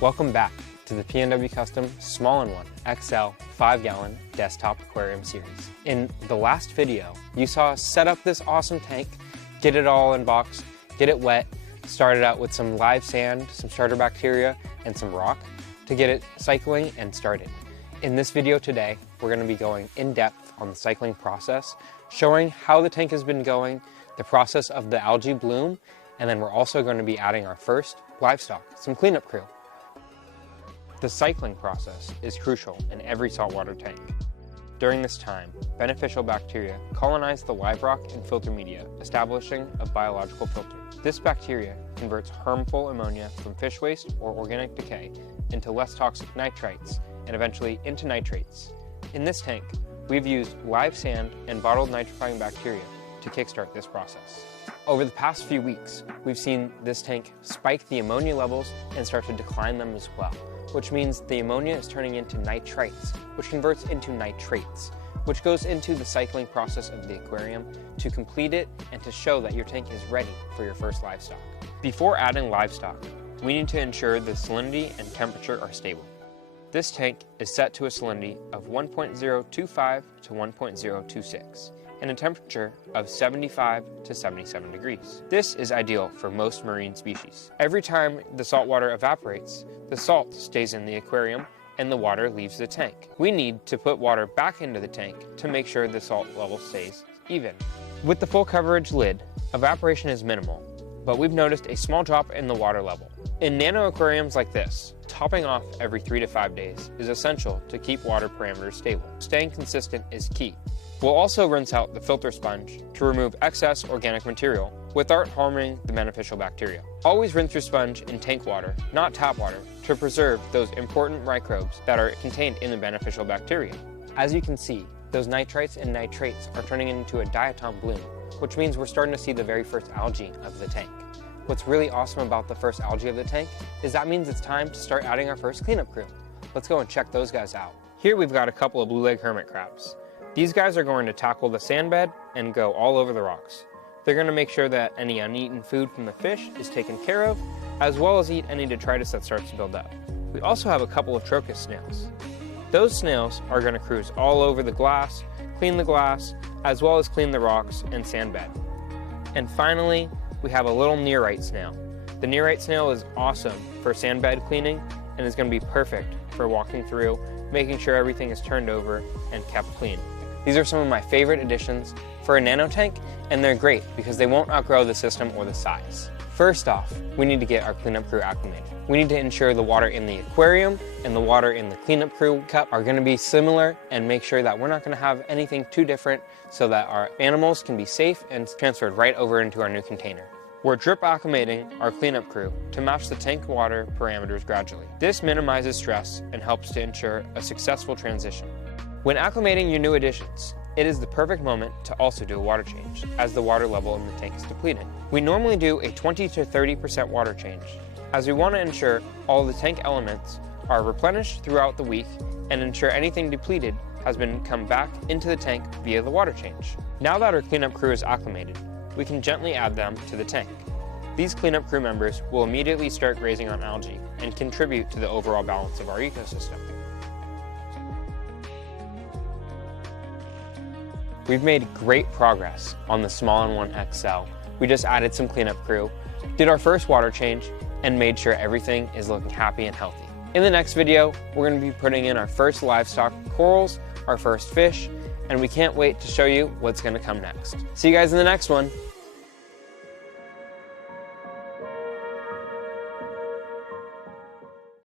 Welcome back to the PNW Custom Small-in-One XL 5-gallon Desktop Aquarium series. In the last video, you saw us set up this awesome tank, get it all unboxed, get it wet, started out with some live sand, some starter bacteria, and some rock to get it cycling and started. In this video today, we're going to be going in depth on the cycling process, showing how the tank has been going, the process of the algae bloom, and then we're also going to be adding our first livestock, some cleanup crew. The cycling process is crucial in every saltwater tank. During this time, beneficial bacteria colonize the live rock and filter media, establishing a biological filter. This bacteria converts harmful ammonia from fish waste or organic decay into less toxic nitrites and eventually into nitrates. In this tank, we've used live sand and bottled nitrifying bacteria to kickstart this process. Over the past few weeks, we've seen this tank spike the ammonia levels and start to decline them as well, which means the ammonia is turning into nitrites, which converts into nitrates, which goes into the cycling process of the aquarium to complete it and to show that your tank is ready for your first livestock. Before adding livestock, we need to ensure the salinity and temperature are stable. This tank is set to a salinity of 1.025 to 1.026 and a temperature of 75 to 77 degrees. This is ideal for most marine species. Every time the salt water evaporates, the salt stays in the aquarium and the water leaves the tank. We need to put water back into the tank to make sure the salt level stays even. With the full coverage lid, evaporation is minimal, but we've noticed a small drop in the water level. In nano aquariums like this, topping off every 3 to 5 days is essential to keep water parameters stable. Staying consistent is key. We'll also rinse out the filter sponge to remove excess organic material without harming the beneficial bacteria. Always rinse your sponge in tank water, not tap water, to preserve those important microbes that are contained in the beneficial bacteria. As you can see, those nitrites and nitrates are turning into a diatom bloom, which means we're starting to see the very first algae of the tank. What's really awesome about the first algae of the tank is that means it's time to start adding our first cleanup crew. Let's go and check those guys out. Here we've got a couple of blue leg hermit crabs. These guys are going to tackle the sand bed and go all over the rocks. They're going to make sure that any uneaten food from the fish is taken care of, as well as eat any detritus that starts to build up. We also have a couple of trochus snails. Those snails are going to cruise all over the glass, clean the glass, as well as clean the rocks and sand bed. And finally, we have a little nearite snail. The nearite snail is awesome for sand bed cleaning and is going to be perfect for walking through, making sure everything is turned over and kept clean. These are some of my favorite additions for a nano tank, and they're great because they won't outgrow the system or the size. First off, we need to get our cleanup crew acclimated. We need to ensure the water in the aquarium and the water in the cleanup crew cup are going to be similar and make sure that we're not going to have anything too different so that our animals can be safe and transferred right over into our new container. We're drip acclimating our cleanup crew to match the tank water parameters gradually. This minimizes stress and helps to ensure a successful transition. When acclimating your new additions, it is the perfect moment to also do a water change, as the water level in the tank is depleting. We normally do a 20 to 30% water change, as we want to ensure all the tank elements are replenished throughout the week and ensure anything depleted has been come back into the tank via the water change. Now that our cleanup crew is acclimated, we can gently add them to the tank. These cleanup crew members will immediately start grazing on algae and contribute to the overall balance of our ecosystem. We've made great progress on the Small-in-One XL. We just added some cleanup crew, did our first water change, and made sure everything is looking happy and healthy. In the next video, we're going to be putting in our first livestock corals, our first fish, and we can't wait to show you what's going to come next. See you guys in the next one.